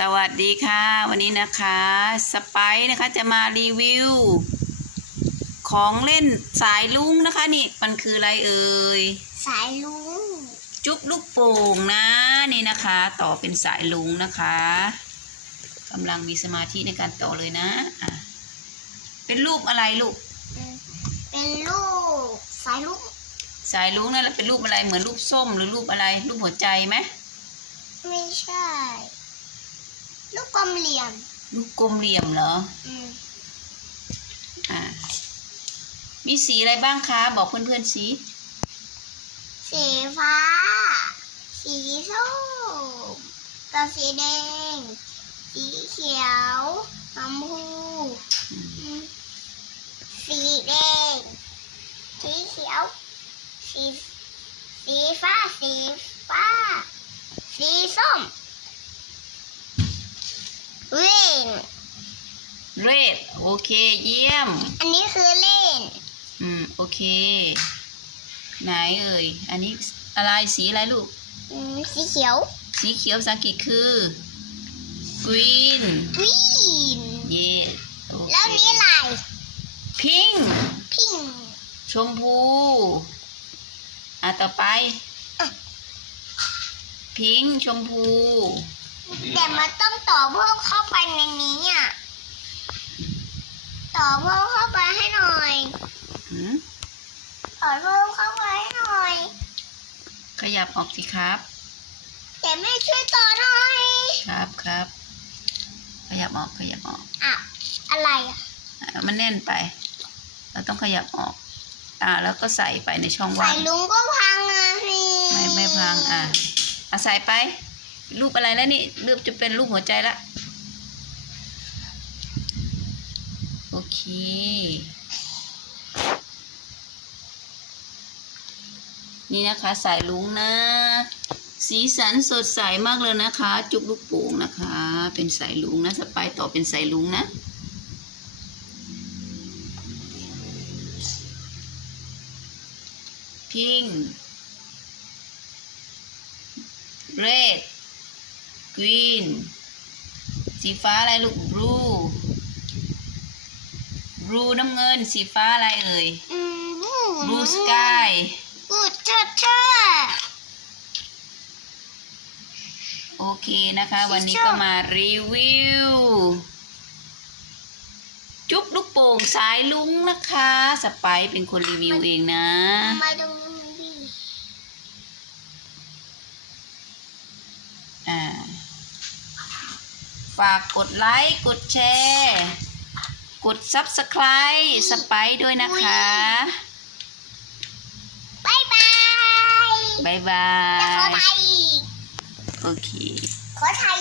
สวัสดีค่ะ วันนี้นะคะสไปซ์นะคะจะมารีวิว ของเล่นสายลุงนะคะนี่มันคืออะไรเอ่ยสายลุงจุ๊บลูกโป่งนะนี่นะคะ ต่อเป็นสายลุงนะคะกำลังมีสมาธิในการต่อเลยนะอะเป็นรูปอะไรลูกเป็นลูกสายลุงสายลุงนั่นแหละเป็นรูปอะไรเหมือนรูปส้มหรือรูปอะไรรูปหัวใจไหมไม่ใช่ลู กกลมเหลี่ยมรูปกลมเหลี่ยมเหรอ อืมอ่า มีสีอะไรบ้างคะ บอกเพื่อนๆสีสีฟ้า สีส้มกับสีแดง สีเขียวชมพูอืมสีแดง สีเขียว สี สีฟ้า สีฟ้า สีส้มเล่ นเรดโอเค เยี่ยม อันนี้คือเล่น อืม โอเค ไหนเอ่ย อันนี้อะไรสีอะไรลูก อืมสีเขียว สีเขียวภาษาอังกฤษคือ green กรีนเย่โอเคแล้วนี่ลาย pink พิงชมพู อะ ต่อไป พิงชมพู แต่มันต้องต่อเพิ่มเข้าไปในนี้อะ ต่ อเพิ่มเข้าไปให้หน่อยหืมต่อเพิ่มเข้าไปให้หน่อยขยับออกสิครับ แต่ไม่ช่วยต่อหน่อยครับครับ ขยับออกขยับออกอะอะไรอะอะมันแน่นไป เราต้องขยับออก อ่า แล้วก็ใส่ไปในช่องใส่ว่างลุงก็พังอะสิไม่ไม่พังอะเอาใส่ไป รูปอะไรแล้วนี่รูปจะเป็นรูปหัวใจละ โอเค นี่นะคะสายลุงนะ สีสันสดใสมากเลยนะคะ จุกลูกโป่งนะคะ เป็นสายลุงนะสไปต่อเป็นสายลุงนะพิง red green สีฟ้าอะไรลูก blue blue น้ำเงินสีฟ้าอะไรเอ่ยอืม blue sky กูเชิดเชิดโอเคนะคะ วันนี้ก็มารีวิว จุ๊บลูกโป่งสายลุงนะคะ สไปซ์เป็นคนรีวิวเองนะ มาดูดิอ่า ฝากกดไลค์ กดแชร์ กด Subscribe สไปซ์ด้วยนะคะบายบายบ๊ายบาจะขอยไทยอีกโอเค ขอไทย